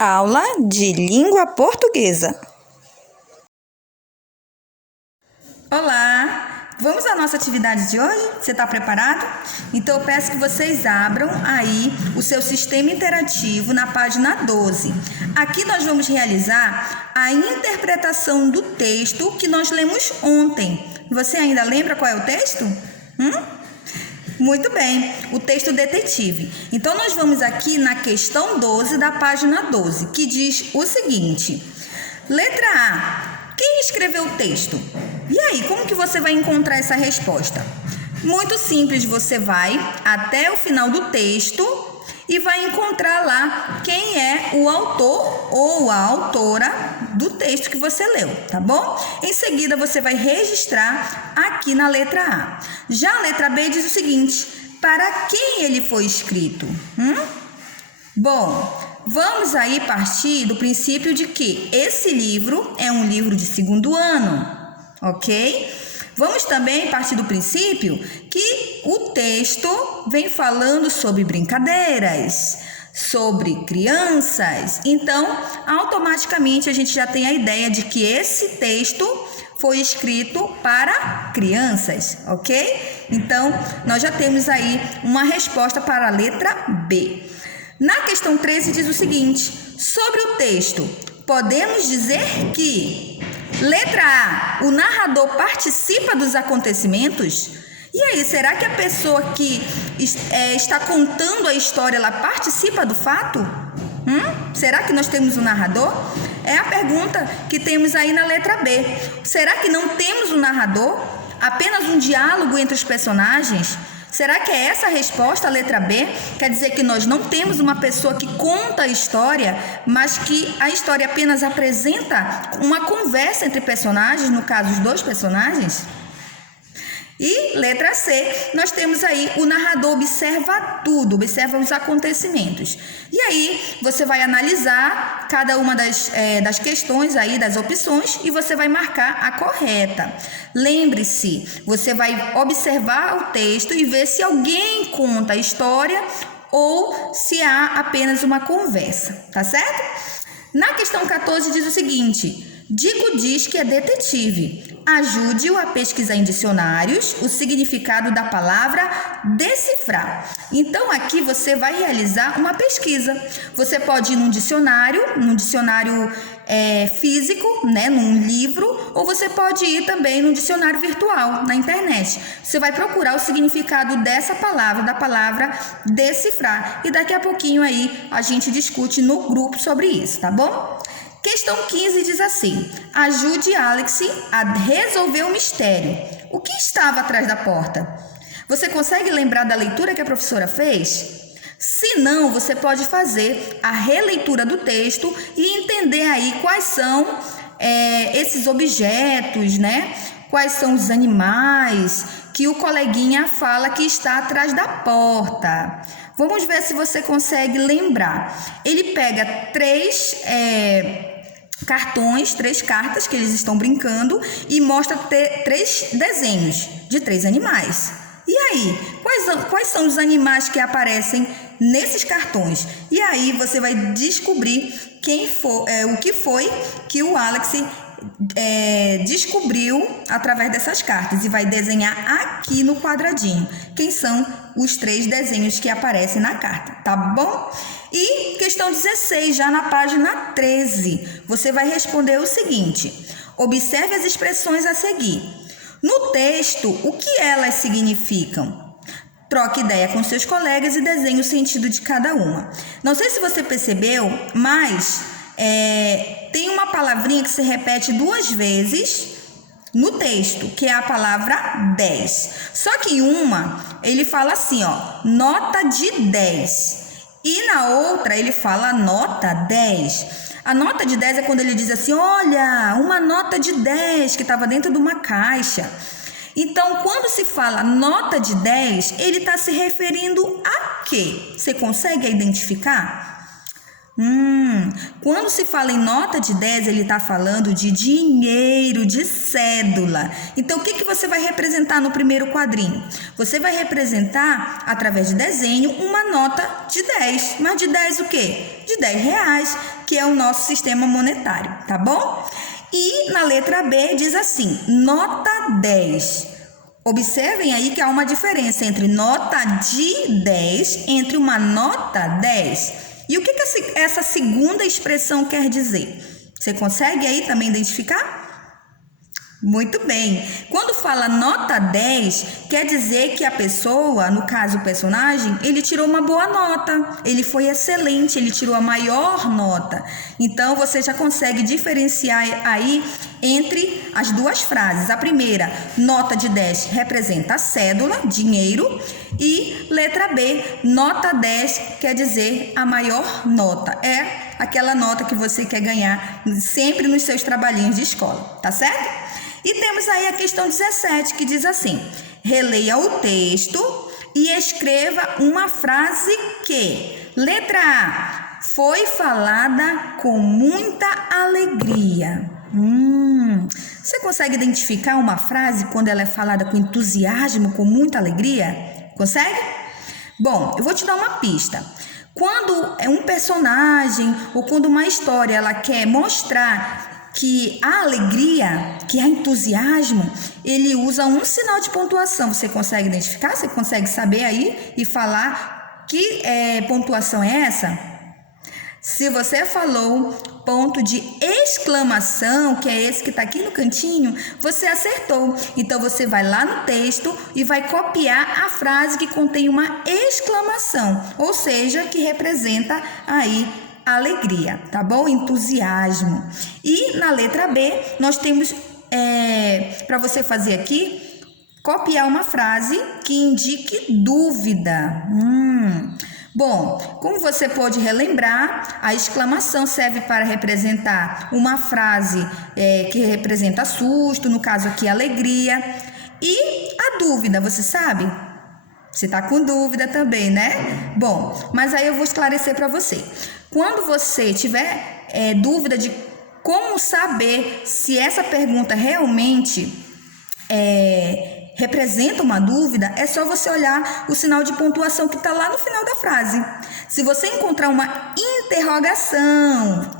Aula de língua portuguesa. Olá! Vamos à nossa atividade de hoje? Você está preparado? Então eu peço que vocês abram aí o seu sistema interativo na página 12. Aqui nós vamos realizar a interpretação do texto que nós lemos ontem. Você ainda lembra qual é o texto? Muito bem, o texto detetive. Então, nós vamos aqui na questão 12 da página 12, que diz o seguinte. Letra A. Quem escreveu o texto? E aí, como que você vai encontrar essa resposta? Muito simples, você vai até o final do texto e vai encontrar lá quem é o autor ou a autora do texto que você leu, tá bom? Em seguida, você vai registrar aqui na letra A. Já a letra B diz o seguinte: para quem ele foi escrito? Bom, vamos aí partir do princípio de que esse livro é um livro de segundo ano, ok? Vamos também partir do princípio que o texto vem falando sobre brincadeiras, sobre crianças. Então, automaticamente a gente já tem a ideia de que esse texto foi escrito para crianças, ok? Então, nós já temos aí uma resposta para a letra B. Na questão 13 diz o seguinte: sobre o texto, podemos dizer que... Letra A, o narrador participa dos acontecimentos? E aí, será que a pessoa que está contando a história, ela participa do fato? Será que nós temos um narrador? É a pergunta que temos aí na letra B. Será que não temos um narrador? Apenas um diálogo entre os personagens? Será que é essa a resposta, a letra B? Quer dizer que nós não temos uma pessoa que conta a história, mas que a história apenas apresenta uma conversa entre personagens, no caso, os dois personagens? E letra C, nós temos aí o narrador observa tudo, observa os acontecimentos. E aí você vai analisar cada uma das questões aí, das opções, e você vai marcar a correta. Lembre-se, você vai observar o texto e ver se alguém conta a história ou se há apenas uma conversa, tá certo? Na questão 14 diz o seguinte: Dico diz que é detetive. Ajude-o a pesquisar em dicionários o significado da palavra decifrar. Então, aqui você vai realizar uma pesquisa. Você pode ir num dicionário físico, né, num livro, ou você pode ir também num dicionário virtual, na internet. Você vai procurar o significado dessa palavra, da palavra decifrar. E daqui a pouquinho aí a gente discute no grupo sobre isso, tá bom? Questão 15 diz assim: ajude Alex a resolver o mistério. O que estava atrás da porta? Você consegue lembrar da leitura que a professora fez? Se não, você pode fazer a releitura do texto e entender aí quais são esses objetos, né? Quais são os animais que o coleguinha fala que está atrás da porta. Vamos ver se você consegue lembrar. Ele pega três cartas que eles estão brincando e mostra três desenhos de três animais. E aí, quais são os animais que aparecem nesses cartões? E aí você vai descobrir o que foi que o Alex descobriu através dessas cartas e vai desenhar aqui no quadradinho quem são os três desenhos que aparecem na carta, tá bom? E questão 16, já na página 13, você vai responder o seguinte: observe as expressões a seguir. No texto, o que elas significam? Troque ideia com seus colegas e desenhe o sentido de cada uma. Não sei se você percebeu, mas tem uma palavrinha que se repete duas vezes no texto, que é a palavra 10. Só que em uma, ele fala assim, ó, nota de 10. E na outra, ele fala nota 10. A nota de 10 é quando ele diz assim, olha, uma nota de 10 que estava dentro de uma caixa. Então, quando se fala nota de 10, ele está se referindo a quê? Você consegue identificar? Quando se fala em nota de 10, ele está falando de dinheiro, de cédula. Então, o que você vai representar no primeiro quadrinho? Você vai representar, através de desenho, uma nota de 10. Mas de 10 o quê? De 10 reais. que é o nosso sistema monetário, tá bom? E na letra B diz assim, nota 10. Observem aí que há uma diferença entre nota de 10, entre uma nota 10. E o que essa segunda expressão quer dizer? Você consegue aí também identificar? Muito bem. Quando fala nota 10, quer dizer que a pessoa, no caso o personagem, ele tirou uma boa nota, ele foi excelente, ele tirou a maior nota. Então, você já consegue diferenciar aí entre as duas frases. A primeira, nota de 10, representa a cédula, dinheiro, e letra B, nota 10, quer dizer a maior nota. É aquela nota que você quer ganhar sempre nos seus trabalhinhos de escola, tá certo? E temos aí a questão 17, que diz assim, releia o texto e escreva uma frase que, letra A, foi falada com muita alegria. Você consegue identificar uma frase quando ela é falada com entusiasmo, com muita alegria? Consegue? Bom, eu vou te dar uma pista. Quando é um personagem ou quando uma história ela quer mostrar que a alegria, que há entusiasmo, ele usa um sinal de pontuação. Você consegue identificar? Você consegue saber aí e falar que pontuação é essa? Se você falou ponto de exclamação, que é esse que está aqui no cantinho, você acertou. Então, você vai lá no texto e vai copiar a frase que contém uma exclamação, ou seja, que representa aí alegria, tá bom? Entusiasmo. E na letra B, nós temos, para você fazer aqui, copiar uma frase que indique dúvida. Bom, como você pode relembrar, a exclamação serve para representar uma frase que representa susto, no caso aqui, alegria. E a dúvida, você sabe? Você está com dúvida também, né? Bom, mas aí eu vou esclarecer para você. Quando você tiver dúvida de como saber se essa pergunta realmente representa uma dúvida, é só você olhar o sinal de pontuação que está lá no final da frase. Se você encontrar uma interrogação,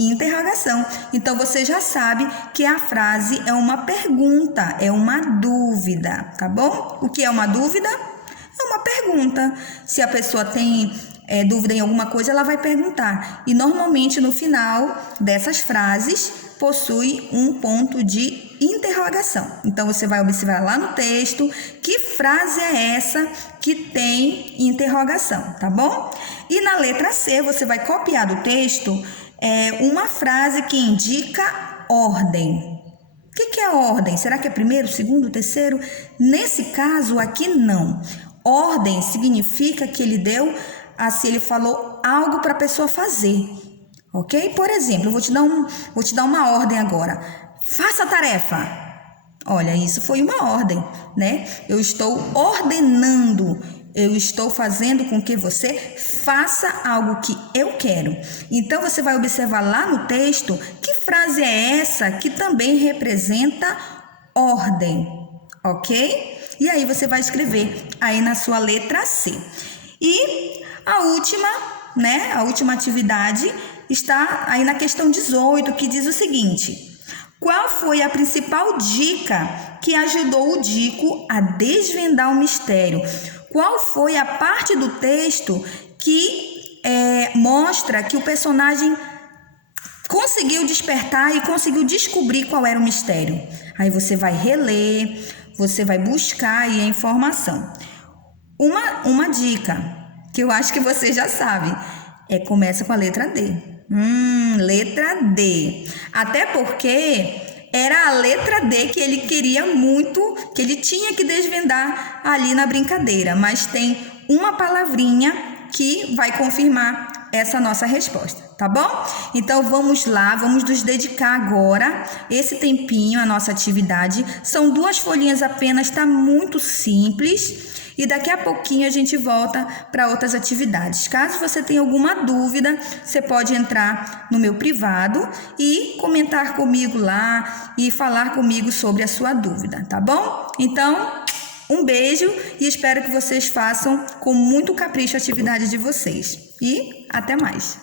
então você já sabe que a frase é uma pergunta, é uma dúvida, tá bom? O que é uma dúvida? É uma pergunta. Se a pessoa tem dúvida em alguma coisa, ela vai perguntar. E normalmente no final dessas frases possui um ponto de interrogação. Então você vai observar lá no texto que frase é essa que tem interrogação, tá bom? E na letra C você vai copiar do texto uma frase que indica ordem. O que é ordem? Será que é primeiro, segundo, terceiro? Nesse caso aqui não. Ordem significa que ele deu, assim, ele falou algo para a pessoa fazer, ok? Por exemplo, eu vou te dar uma ordem agora. Faça a tarefa. Olha, isso foi uma ordem, né? Eu estou ordenando, eu estou fazendo com que você faça algo que eu quero. Então, você vai observar lá no texto que frase é essa que também representa ordem, ok? E aí você vai escrever aí na sua letra C. E a última atividade está aí na questão 18, que diz o seguinte: qual foi a principal dica que ajudou o Dico a desvendar o mistério? Qual foi a parte do texto que mostra que o personagem conseguiu despertar e conseguiu descobrir qual era o mistério? Aí você vai reler, você vai buscar aí a informação. Uma dica que eu acho que você já sabe começa com a letra D. Letra D. Até porque era a letra D que ele queria muito, que ele tinha que desvendar ali na brincadeira. Mas tem uma palavrinha que vai confirmar essa nossa resposta, tá bom? Então vamos lá, vamos nos dedicar agora esse tempinho à nossa atividade. São 2 folhinhas apenas, tá muito simples. E daqui a pouquinho a gente volta para outras atividades. Caso você tenha alguma dúvida, você pode entrar no meu privado e comentar comigo lá e falar comigo sobre a sua dúvida, tá bom? Então, um beijo e espero que vocês façam com muito capricho a atividade de vocês. E até mais!